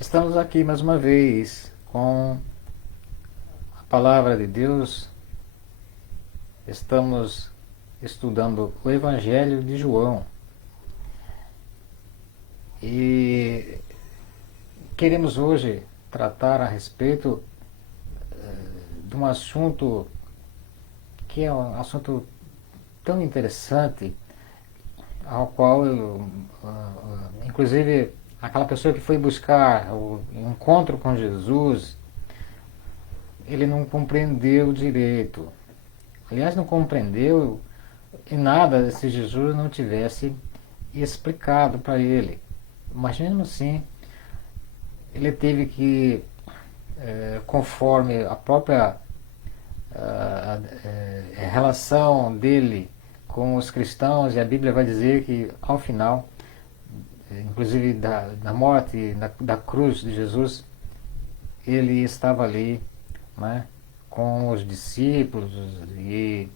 Estamos aqui mais uma vez com a palavra de Deus. Estamos estudando o Evangelho de João e queremos hoje tratar a respeito de um assunto que é um assunto tão interessante, ao qual inclusive aquela pessoa que foi buscar o encontro com Jesus, ele não compreendeu direito. Aliás, não compreendeu em nada se Jesus não tivesse explicado para ele. Mas mesmo assim, ele teve que, conforme a própria relação dele com os cristãos, e a Bíblia vai dizer que ao final, inclusive da morte, da cruz de Jesus, ele estava ali, né, com os discípulos, e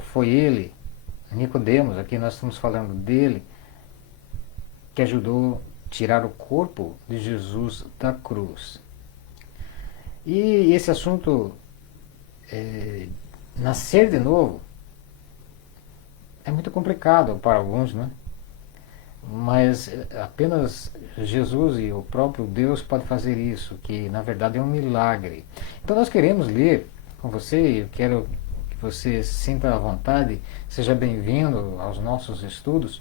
foi ele, Nicodemos, aqui nós estamos falando dele, que ajudou a tirar o corpo de Jesus da cruz. E esse assunto, nascer de novo, é muito complicado para alguns, né? Mas apenas Jesus e o próprio Deus pode fazer isso, que na verdade é um milagre. Então nós queremos ler com você, eu quero que você se sinta à vontade, seja bem-vindo aos nossos estudos.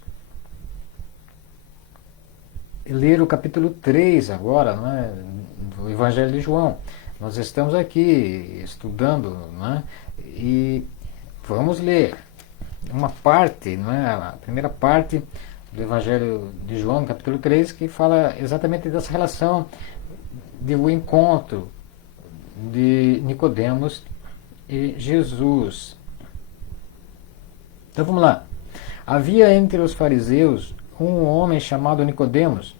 Ler o capítulo 3 agora, né, do Evangelho de João. Nós estamos aqui estudando, né, e vamos ler uma parte, né, a primeira parte do Evangelho de João, capítulo 3, que fala exatamente dessa relação do encontro de Nicodemos e Jesus. Então vamos lá. Havia entre os fariseus um homem chamado Nicodemos,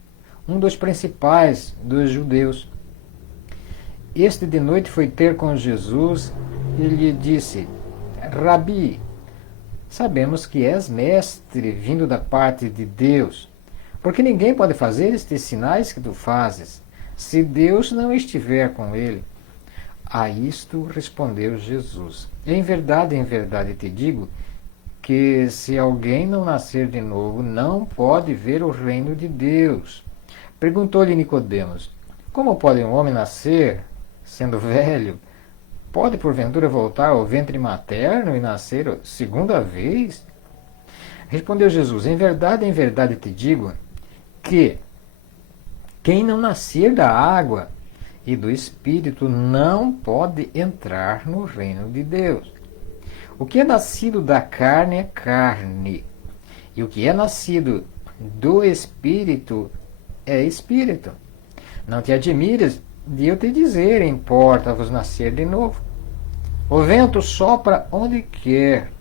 um dos principais dos judeus. Este de noite foi ter com Jesus e lhe disse: Rabi, sabemos que és mestre vindo da parte de Deus, porque ninguém pode fazer estes sinais que tu fazes, se Deus não estiver com ele. A isto respondeu Jesus: em verdade te digo, que se alguém não nascer de novo, não pode ver o reino de Deus. Perguntou-lhe Nicodemos: como pode um homem nascer, sendo velho? Pode porventura voltar ao ventre materno e nascer segunda vez? Respondeu Jesus: em verdade te digo, que quem não nascer da água e do Espírito não pode entrar no reino de Deus. O que é nascido da carne é carne, e o que é nascido do Espírito é Espírito. Não te admires de eu te dizer: importa-vos nascer de novo. O vento sopra onde quer,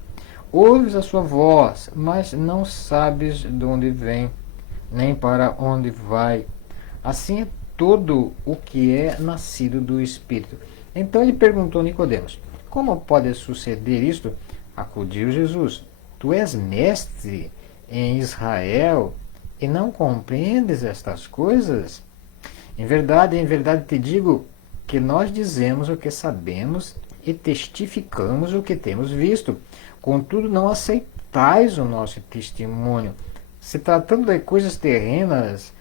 ouves a sua voz, mas não sabes de onde vem, nem para onde vai. Assim é todo o que é nascido do Espírito. Então ele perguntou a Nicodemos: como pode suceder isto? Acudiu Jesus: tu és mestre em Israel e não compreendes estas coisas? Em verdade te digo que nós dizemos o que sabemos e testificamos o que temos visto. Contudo, não aceitais o nosso testemunho. Se tratando de coisas terrenas,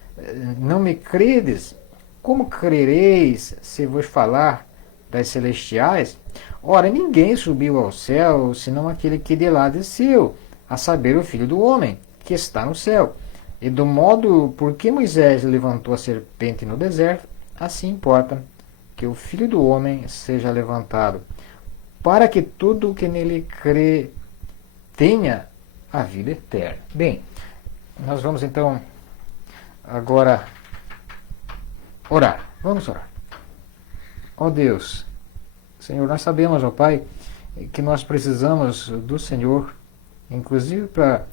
não me credes. Como crereis se vos falar das celestiais? Ora, ninguém subiu ao céu, senão aquele que de lá desceu, a saber, o Filho do Homem, que está no céu. E do modo por que Moisés levantou a serpente no deserto, assim importa que o Filho do Homem seja levantado, para que todo o que nele crê tenha a vida eterna. Bem, nós vamos então agora orar. Vamos orar. Ó Deus, Senhor, nós sabemos, ó Pai, que nós precisamos do Senhor, inclusive para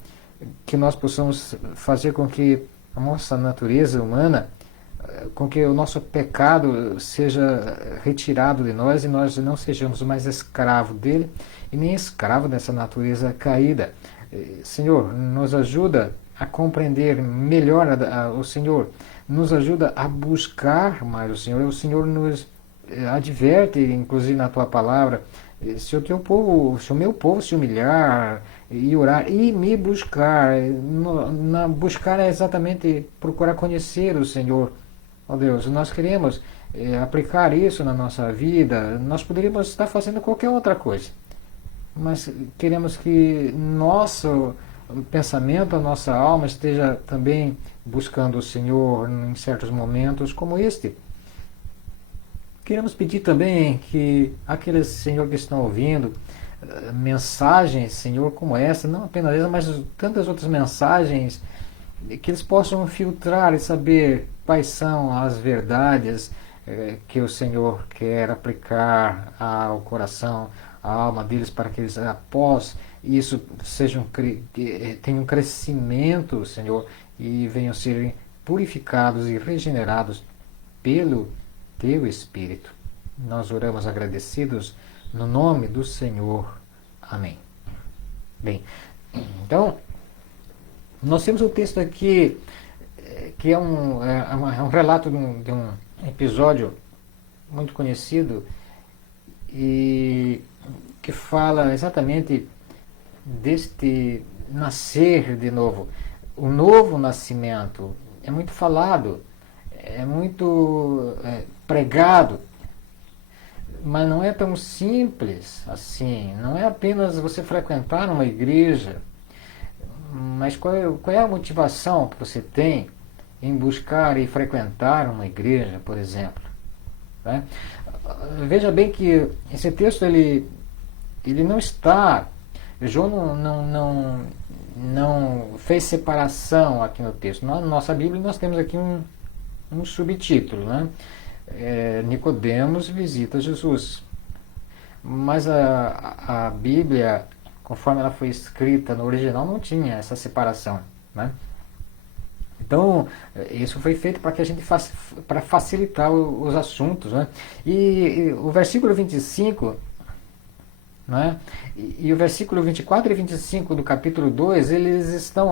que nós possamos fazer com que a nossa natureza humana, com que o nosso pecado seja retirado de nós e nós não sejamos mais escravo dele e nem escravo dessa natureza caída. Senhor, nos ajuda a compreender melhor o Senhor, nos ajuda a buscar mais o Senhor nos adverte, inclusive na tua palavra, se o teu povo, se o meu povo se humilhar e orar e me buscar, buscar é exatamente procurar conhecer o Senhor. Ó Deus, nós queremos aplicar isso na nossa vida. Nós poderíamos estar fazendo qualquer outra coisa, mas queremos que nosso pensamento, a nossa alma esteja também buscando o Senhor em certos momentos como este. Queremos pedir também que aqueles, Senhor, que estão ouvindo mensagens, Senhor, como essa, não apenas essa, mas tantas outras mensagens, que eles possam filtrar e saber quais são as verdades que o Senhor quer aplicar ao coração, à alma deles, para que eles, após isso, tenham um crescimento, Senhor, e venham ser purificados e regenerados pelo Teu Espírito. Nós oramos agradecidos no nome do Senhor. Amém. Bem, então, nós temos um texto aqui que é um relato de um episódio muito conhecido e que fala exatamente deste nascer de novo. O novo nascimento é muito falado, é muito pregado, mas não é tão simples assim. Não é apenas você frequentar uma igreja, mas qual é a motivação que você tem em buscar e frequentar uma igreja, por exemplo? Né? Veja bem que esse texto ele não está... João não fez separação aqui no texto. Na nossa Bíblia nós temos aqui um subtítulo, né? Nicodemos visita Jesus. Mas a Bíblia, conforme ela foi escrita no original, não tinha essa separação, né? Então, isso foi feito para que a gente para facilitar os assuntos, né? E o versículo 25, né? E o versículo 24 e 25 do capítulo 2, eles estão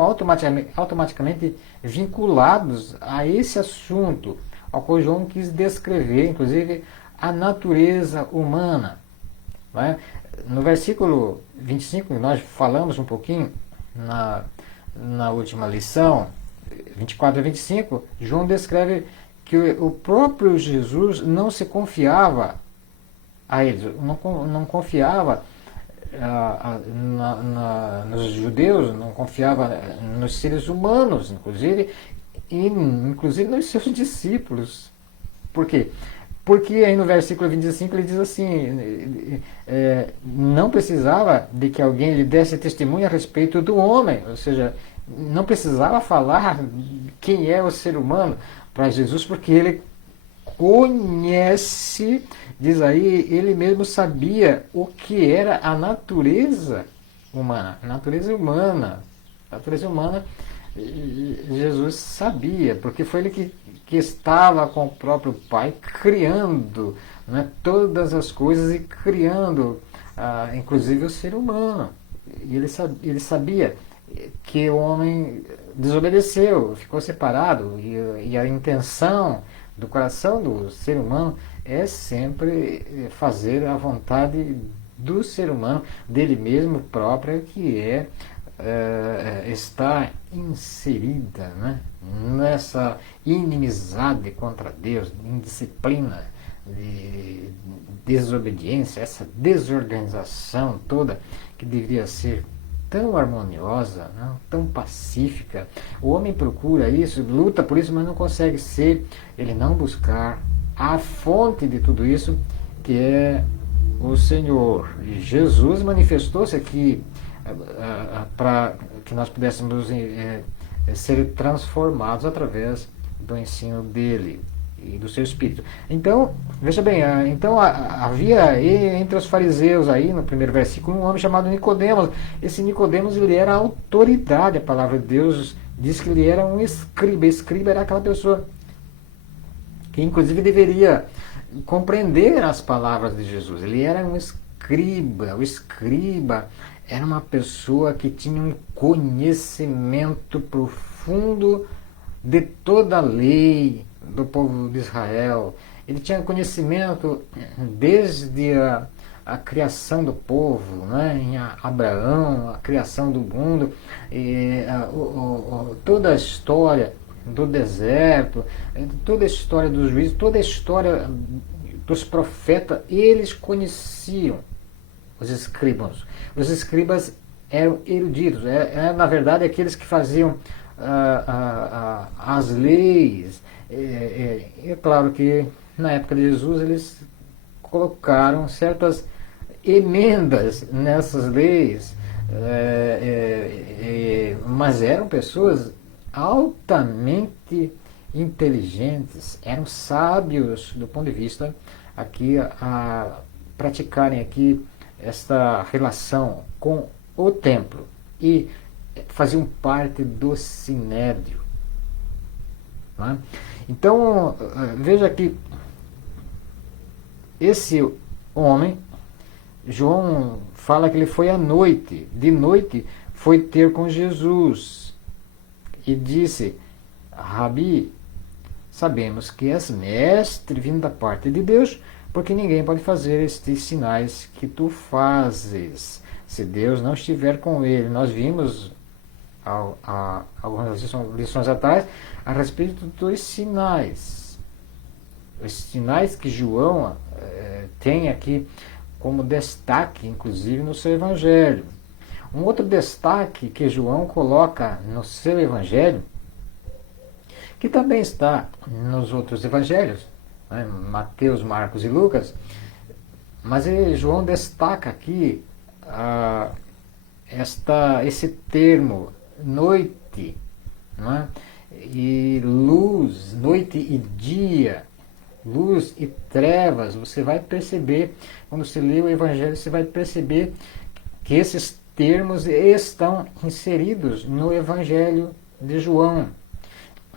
automaticamente vinculados a esse assunto, ao qual João quis descrever, inclusive, a natureza humana. Né? No versículo 25, nós falamos um pouquinho na última lição, 24 a 25, João descreve que o próprio Jesus não se confiava a eles, não confiava nos judeus, não confiava nos seres humanos, inclusive nos seus discípulos. Por quê? Porque aí no versículo 25 ele diz assim, não precisava de que alguém lhe desse testemunho a respeito do homem, ou seja, não precisava falar quem é o ser humano para Jesus, porque ele conhece, diz aí, ele mesmo sabia o que era a natureza humana. Jesus sabia, porque foi ele que estava com o próprio Pai criando, né, todas as coisas e criando, inclusive o ser humano. E ele sabia que o homem desobedeceu, ficou separado, e a intenção do coração do ser humano é sempre fazer a vontade do ser humano, dele mesmo próprio, que está inserida, né, nessa inimizade contra Deus, indisciplina, de desobediência, essa desorganização toda que deveria ser tão harmoniosa, não? Tão pacífica. O homem procura isso, luta por isso, mas não consegue ser, ele não buscar a fonte de tudo isso, que é o Senhor. E Jesus manifestou-se aqui para que nós pudéssemos ser transformados através do ensino dele e do seu Espírito. Então, veja bem, então havia entre os fariseus aí, no primeiro versículo, um homem chamado Nicodemos. Esse Nicodemos, ele era autoridade. A palavra de Deus diz que ele era um escriba. Escriba era aquela pessoa que inclusive deveria compreender as palavras de Jesus. Ele era um escriba escriba. O escriba era uma pessoa que tinha um conhecimento profundo de toda a lei do povo de Israel. Ele tinha conhecimento desde a criação do povo, né, em Abraão, a criação do mundo, toda a história do deserto, toda a história dos juízes, toda a história dos profetas, eles conheciam os escribas. Os escribas eram eruditos, na verdade aqueles que faziam as leis. É claro que na época de Jesus eles colocaram certas emendas nessas leis, mas eram pessoas altamente inteligentes, eram sábios do ponto de vista aqui a praticarem aqui esta relação com o templo e faziam parte do sinédrio, né? Então veja que esse homem, João fala que ele foi à noite, de noite foi ter com Jesus e disse: Rabi, sabemos que és mestre vindo da parte de Deus, porque ninguém pode fazer estes sinais que tu fazes, se Deus não estiver com ele. Nós vimos algumas lições atrás a respeito dos sinais. Os sinais que João tem aqui como destaque, inclusive, no seu evangelho. Um outro destaque que João coloca no seu evangelho, que também está nos outros evangelhos, né, Mateus, Marcos e Lucas, mas João destaca aqui esse termo noite, né, e luz, noite e dia, luz e trevas. Você vai perceber, quando você lê o evangelho, você vai perceber que esses termos estão inseridos no evangelho de João.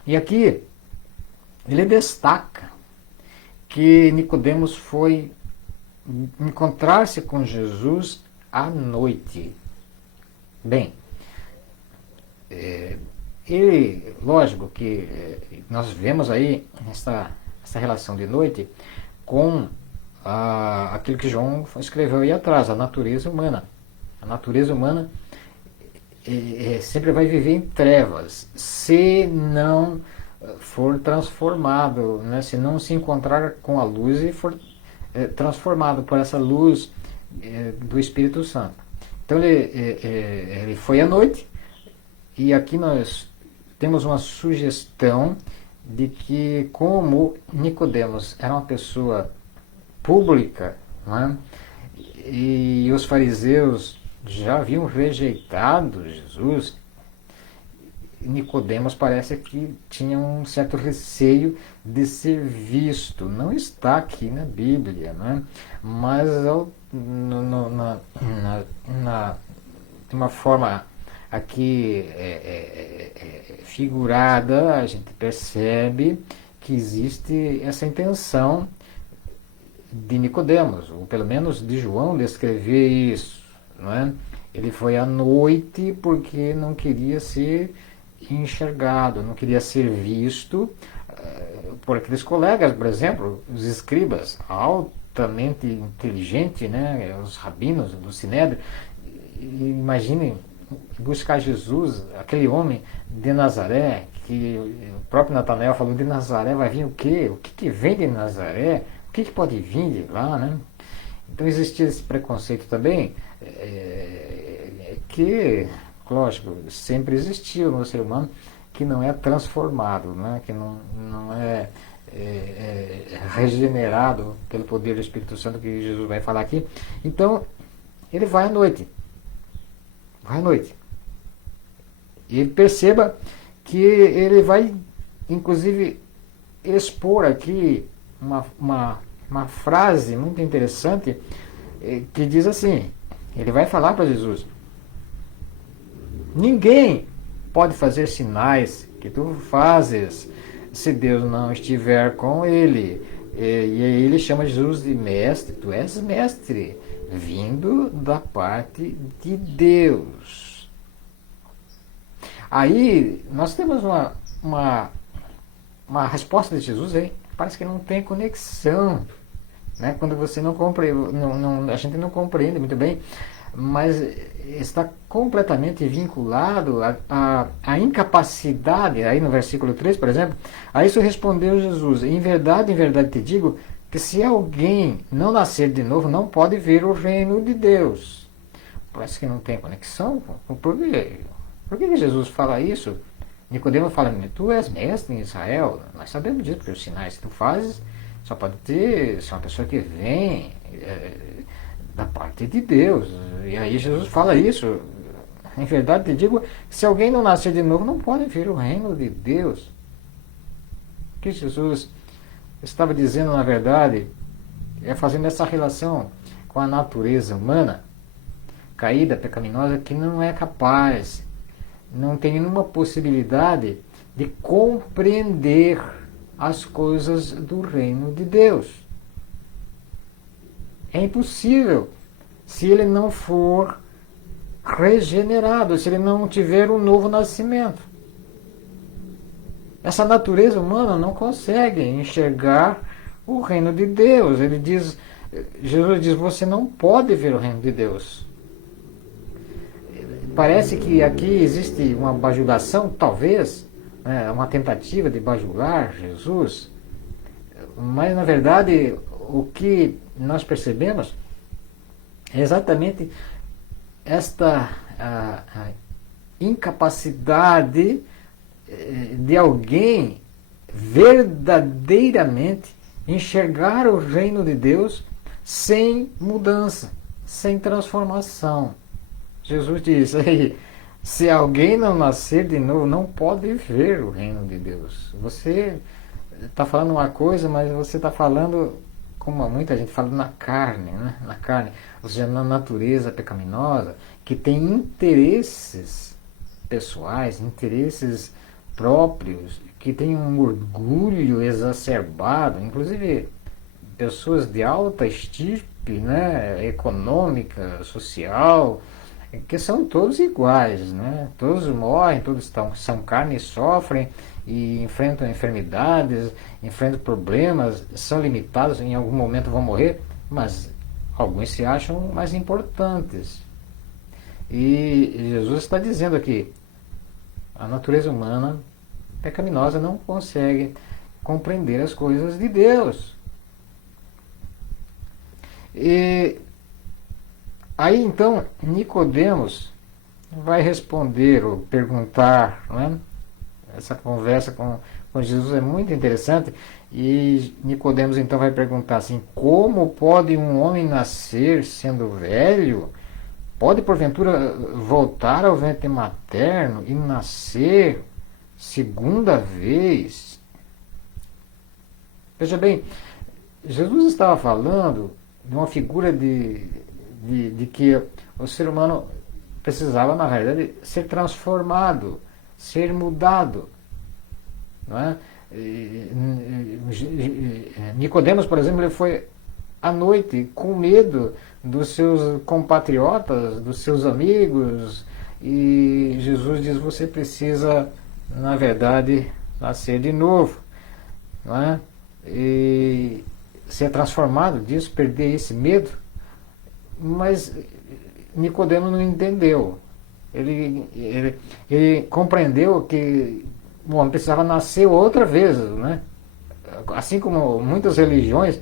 E aqui ele destaca que Nicodemos foi encontrar-se com Jesus à noite. Bem, ele, lógico que nós vemos aí essa relação de noite com aquilo que João escreveu aí atrás, a natureza humana. A natureza humana sempre vai viver em trevas, se não for transformado, né? Se não se encontrar com a luz e for transformado por essa luz do Espírito Santo. Então ele foi à noite, e aqui nós temos uma sugestão de que, como Nicodemos era uma pessoa pública, né, e os fariseus já haviam rejeitado Jesus, Nicodemos parece que tinha um certo receio de ser visto. Não está aqui na Bíblia, né? Mas de uma forma aqui figurada, a gente percebe que existe essa intenção de Nicodemos, ou pelo menos de João, descrever isso, não é? Ele foi à noite porque não queria ser enxergado, não queria ser visto por aqueles colegas, por exemplo, os escribas, altamente inteligentes, né, os rabinos do Sinédrio. Imaginem buscar Jesus, aquele homem de Nazaré, que o próprio Natanael falou: de Nazaré vai vir o quê? O que vem de Nazaré? O que pode vir de lá, né? Então existia esse preconceito também, que, lógico, sempre existiu no ser humano, que não é transformado, né? Que não é regenerado pelo poder do Espírito Santo, que Jesus vai falar aqui. Então, ele vai à noite. Vai à noite. E ele perceba que ele vai, inclusive, expor aqui uma frase muito interessante, que diz assim, ele vai falar para Jesus: ninguém pode fazer sinais que tu fazes se Deus não estiver com ele. E aí ele chama Jesus de mestre. Tu és mestre vindo da parte de Deus. Aí nós temos uma resposta de Jesus aí, parece que não tem conexão, né? Quando você não compreende, a gente não compreende muito bem, mas está completamente vinculado à incapacidade, aí no versículo 3, por exemplo, a isso respondeu Jesus: em verdade te digo, que se alguém não nascer de novo, não pode ver o reino de Deus. Parece que não tem conexão. Por que Jesus fala isso? Nicodemo fala: tu és mestre em Israel, nós sabemos disso, porque os sinais que tu fazes só pode ter se uma pessoa que vem da parte de Deus. E aí Jesus fala isso: em verdade te digo, se alguém não nascer de novo, não pode ver o reino de Deus. O que Jesus estava dizendo, na verdade, é fazendo essa relação com a natureza humana caída, pecaminosa, que não é capaz, não tem nenhuma possibilidade de compreender as coisas do reino de Deus. É impossível se ele não for regenerado, se ele não tiver um novo nascimento. Essa natureza humana não consegue enxergar o reino de Deus. Jesus diz: você não pode ver o reino de Deus. Parece que aqui existe uma bajulação, talvez, uma tentativa de bajular Jesus, mas na verdade o que nós percebemos é exatamente esta a incapacidade de alguém verdadeiramente enxergar o reino de Deus sem mudança, sem transformação. Jesus diz aí: se alguém não nascer de novo, não pode ver o reino de Deus. Você está falando uma coisa, mas você está falando, como muita gente fala, na carne, né? Na carne, ou seja, na natureza pecaminosa, que tem interesses pessoais, interesses próprios, que tem um orgulho exacerbado, inclusive pessoas de alta estirpe, né? Econômica, social, que são todos iguais, né? Todos morrem, todos são carne e sofrem e enfrentam enfermidades, enfrentam problemas, são limitados, em algum momento vão morrer, mas alguns se acham mais importantes. E Jesus está dizendo aqui: a natureza humana pecaminosa não consegue compreender as coisas de Deus. E aí então Nicodemos vai responder ou perguntar, né? Essa conversa com Jesus é muito interessante, e Nicodemos então vai perguntar assim: como pode um homem nascer sendo velho? Pode porventura voltar ao ventre materno e nascer segunda vez? Veja bem, Jesus estava falando de uma figura de que o ser humano precisava, na realidade, ser transformado, ser mudado, não é? Nicodemos, por exemplo, ele foi à noite com medo dos seus compatriotas, dos seus amigos, e Jesus diz: você precisa, na verdade, nascer de novo, não é? E ser transformado disso, perder esse medo. Mas Nicodemo não entendeu. Ele compreendeu que o homem precisava nascer outra vez, né? Assim como muitas religiões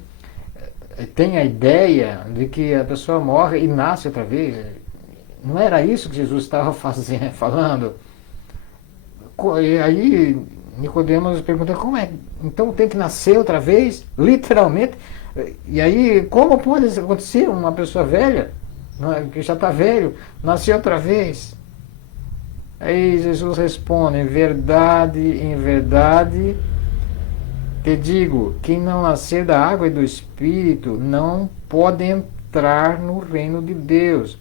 têm a ideia de que a pessoa morre e nasce outra vez. Não era isso que Jesus estava falando. E aí Nicodemos pergunta: como é? Então tem que nascer outra vez? Literalmente? E aí, como pode acontecer uma pessoa velha, que já está velho, nascer outra vez? Aí Jesus responde: em verdade te digo, quem não nascer da água e do Espírito não pode entrar no reino de Deus.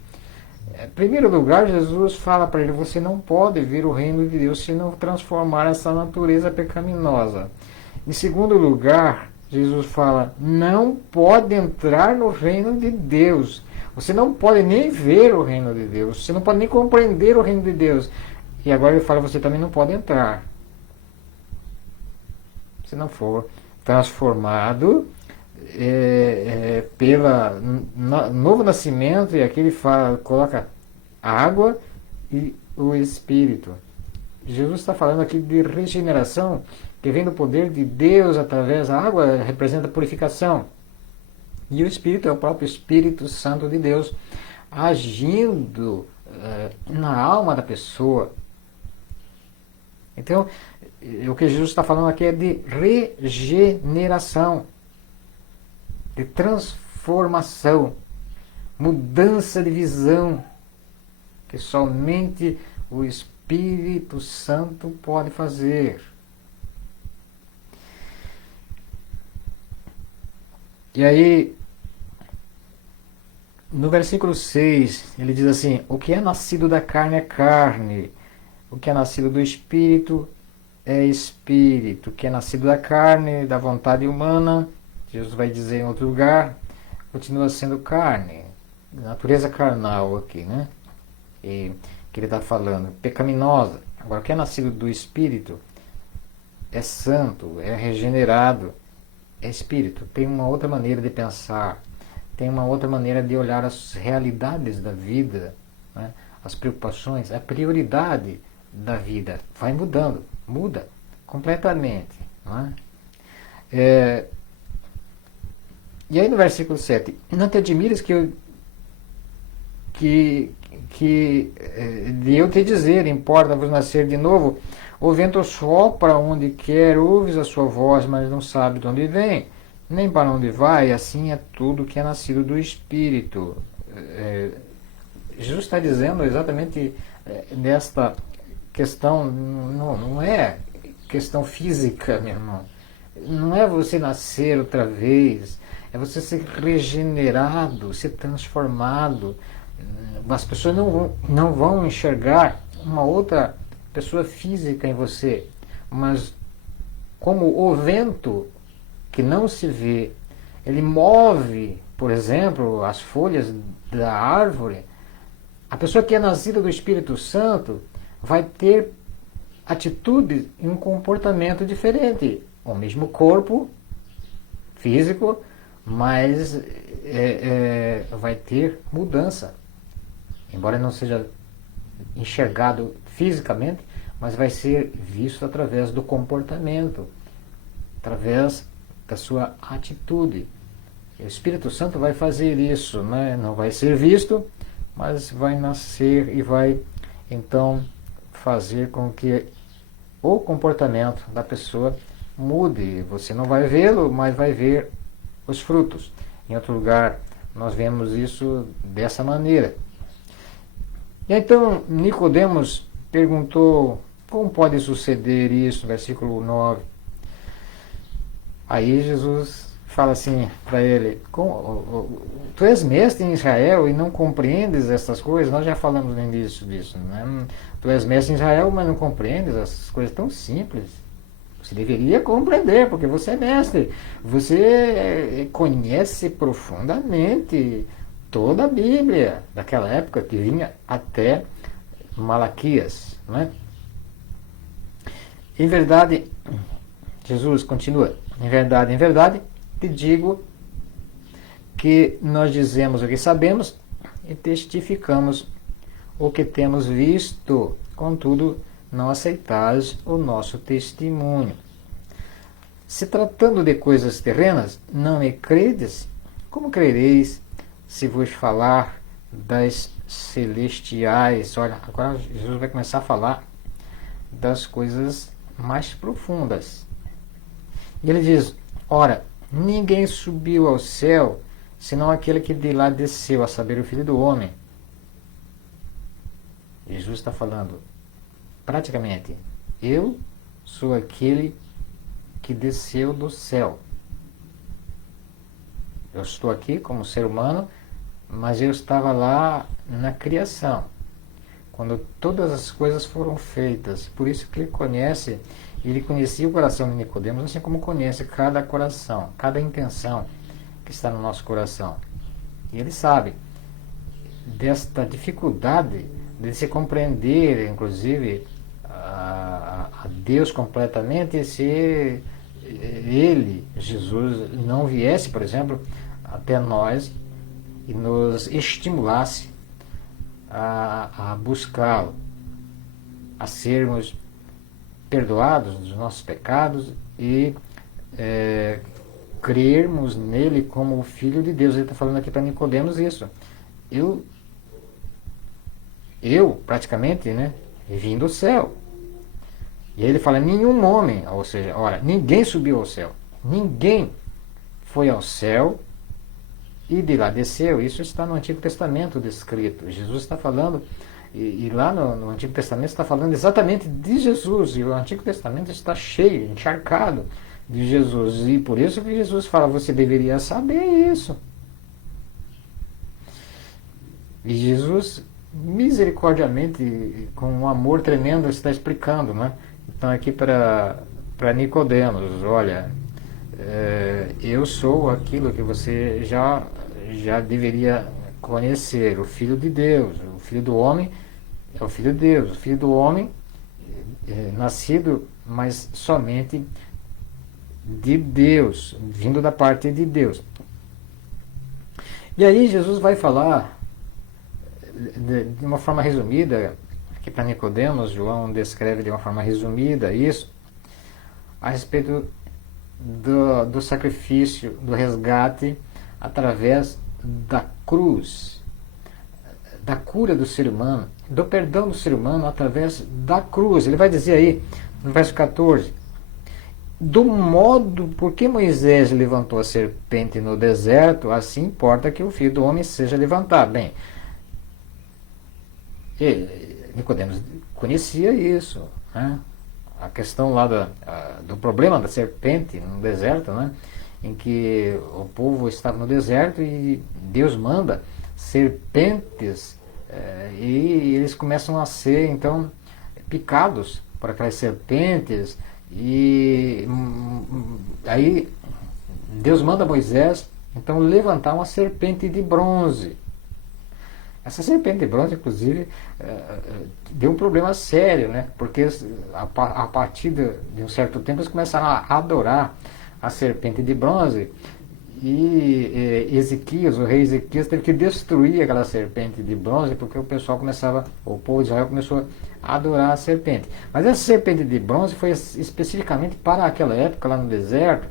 Em primeiro lugar, Jesus fala para ele: você não pode ver o reino de Deus se não transformar essa natureza pecaminosa. Em segundo lugar, Jesus fala: não pode entrar no reino de Deus. Você não pode nem ver o reino de Deus, você não pode nem compreender o reino de Deus. E agora ele fala, você também não pode entrar. Se não for transformado pelo novo nascimento, e aqui ele fala, coloca água e o Espírito. Jesus está falando aqui de regeneração, que vem do poder de Deus através da água, representa purificação. E o Espírito é o próprio Espírito Santo de Deus, agindo na alma da pessoa. Então, o que Jesus está falando aqui é de regeneração, de transformação, mudança de visão, que somente o Espírito Santo pode fazer. E aí, no versículo 6, ele diz assim, o que é nascido da carne é carne, o que é nascido do Espírito é Espírito, o que é nascido da carne, da vontade humana, Jesus vai dizer em outro lugar, continua sendo carne, natureza carnal aqui, né? E que ele está falando, pecaminosa. Agora, o que é nascido do Espírito é santo, é regenerado, é Espírito. Tem uma outra maneira de pensar, tem uma outra maneira de olhar as realidades da vida, né? As preocupações, a prioridade da vida vai mudando, muda completamente, não é? E aí no versículo 7, não te admires de eu te dizer, importa-vos nascer de novo, o vento sopra onde quer, ouves a sua voz, mas não sabe de onde vem, nem para onde vai, assim é tudo que é nascido do Espírito. Jesus está dizendo exatamente nesta questão, não é questão física, meu irmão, não é você nascer outra vez, é você ser regenerado, ser transformado. As pessoas não vão enxergar uma outra pessoa física em você, mas como o vento que não se vê, ele move, por exemplo, as folhas da árvore. A pessoa que é nascida do Espírito Santo vai ter atitude e um comportamento diferente. O mesmo corpo físico, mas vai ter mudança. Embora não seja enxergado fisicamente, mas vai ser visto através do comportamento, através da sua atitude. O Espírito Santo vai fazer isso, né? Não vai ser visto, mas vai nascer e vai então fazer com que o comportamento da pessoa mude. Você não vai vê-lo, mas vai ver os frutos. Em outro lugar, nós vemos isso dessa maneira. E então Nicodemos perguntou, como pode suceder isso? Versículo 9. Aí Jesus fala assim para ele, tu és mestre em Israel e não compreendes estas coisas? Nós já falamos no início disso, né? Tu és mestre em Israel, mas não compreendes essas coisas tão simples. Você deveria compreender, porque você é mestre. Você conhece profundamente toda a Bíblia daquela época, que vinha até Malaquias, né? Em verdade, Jesus continua, em verdade, te digo que nós dizemos o que sabemos e testificamos o que temos visto, contudo, não aceitais o nosso testemunho. Se tratando de coisas terrenas, não me credes? Como crereis se vos falar das celestiais? Olha, agora Jesus vai começar a falar das coisas mais profundas. E ele diz, ora, ninguém subiu ao céu, senão aquele que de lá desceu, a saber, o Filho do Homem. Jesus está falando, praticamente, eu sou aquele que desceu do céu. Eu estou aqui como ser humano, mas eu estava lá na criação, quando todas as coisas foram feitas. Por isso que ele conhecia o coração de Nicodemos, assim como conhece cada coração, cada intenção que está no nosso coração. E ele sabe desta dificuldade de se compreender, inclusive, a Deus completamente, se ele, Jesus, não viesse, por exemplo, até nós e nos estimulasse a buscá-lo, a sermos perdoados dos nossos pecados e crermos nele como o Filho de Deus. Ele está falando aqui para Nicodemos isso. Eu praticamente, né, vim do céu. E aí ele fala, nenhum homem, ou seja, ora, ninguém subiu ao céu. Ninguém foi ao céu e de lá desceu. Isso está no Antigo Testamento descrito. Jesus está falando, e lá no Antigo Testamento está falando exatamente de Jesus. E o Antigo Testamento está cheio, encharcado de Jesus. E por isso que Jesus fala, você deveria saber isso. E Jesus, misericordiamente, com um amor tremendo, está explicando, né? Então aqui para Nicodemos, olha, eu sou aquilo que você já deveria conhecer, o Filho de Deus. O Filho do Homem é o Filho de Deus. O Filho do Homem nascido, mas somente de Deus, vindo da parte de Deus. E aí Jesus vai falar de uma forma resumida, aqui para Nicodemos, João descreve de uma forma resumida isso, a respeito do sacrifício, do resgate através da cruz, da cura do ser humano, do perdão do ser humano através da cruz. Ele vai dizer aí, no verso 14, do modo por que Moisés levantou a serpente no deserto, assim importa que o Filho do Homem seja levantado. Bem, Nicodemos conhecia isso, né? A questão lá do problema da serpente no deserto, né? Em que o povo estava no deserto e Deus manda serpentes e eles começam a ser então picados por aquelas serpentes, e aí Deus manda Moisés então levantar uma serpente de bronze. Essa serpente de bronze, inclusive, deu um problema sério, né? Porque a partir de um certo tempo eles começaram a adorar a serpente de bronze, e Ezequias, o rei Ezequias, teve que destruir aquela serpente de bronze, porque o povo de Israel começou a adorar a serpente. Mas essa serpente de bronze foi especificamente para aquela época, lá no deserto,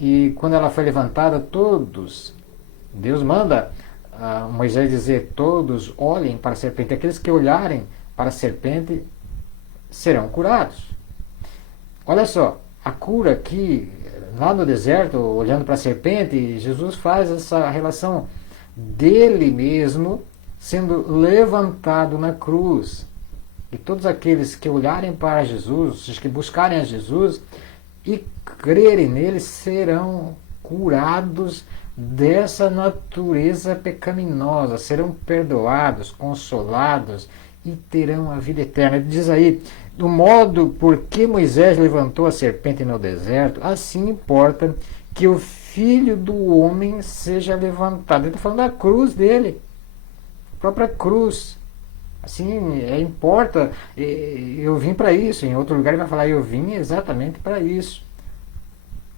e quando ela foi levantada, Deus manda Moisés dizer, todos olhem para a serpente, aqueles que olharem para a serpente serão curados. Olha só, a cura aqui, lá no deserto, olhando para a serpente, Jesus faz essa relação dele mesmo sendo levantado na cruz. E todos aqueles que olharem para Jesus, os que buscarem a Jesus e crerem nele, serão curados dessa natureza pecaminosa, serão perdoados, consolados e terão a vida eterna. Ele diz aí, do modo por que Moisés levantou a serpente no deserto, assim importa que o Filho do Homem seja levantado. Ele está falando da cruz dele, a própria cruz. Assim, importa, eu vim para isso. Em outro lugar ele vai falar, eu vim exatamente para isso,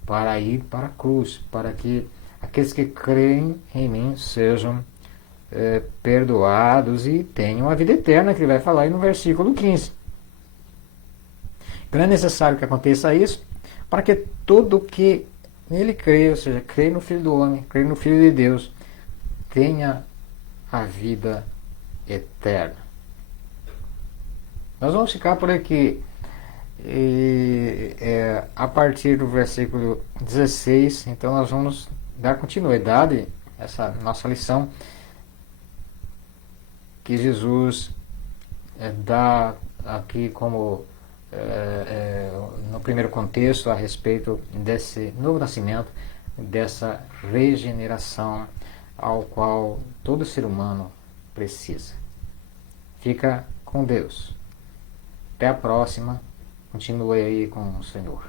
para ir para a cruz, para que aqueles que creem em mim sejam perdoados e tenham a vida eterna, que ele vai falar aí no versículo 15. Então é necessário que aconteça isso, para que todo que nele crê, ou seja, crê no Filho do Homem, crê no Filho de Deus, tenha a vida eterna. Nós vamos ficar por aqui. A partir do versículo 16, então nós vamos dar continuidade a essa nossa lição, que Jesus dá aqui como no primeiro contexto a respeito desse novo nascimento, dessa regeneração ao qual todo ser humano precisa. Fica com Deus. Até a próxima. Continue aí com o Senhor.